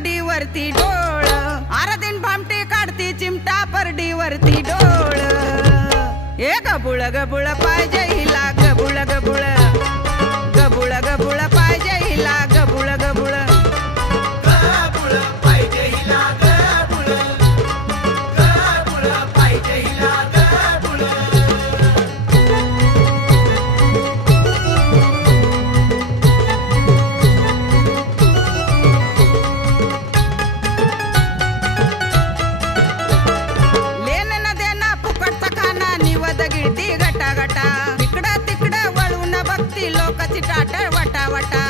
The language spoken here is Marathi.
परडीवरती डोळ, आरतीन भामटी काढती चिमटा परडीवरती डोळ. ए गबुळ गबुळ पाहिजे हिला गबुळ गबुळ, गबुळ गबुळ पाहिजे हिला गबुळ गबुळ, गबुळ पाहिजे हिला गबुळ, गबुळ पाहिजे हिला गबुळ. लेन न देना फुकटचा खाना निवद गिळती गटा गटा, इकडं तिकडं वळून बघती लोक चिटाट वटा वटा.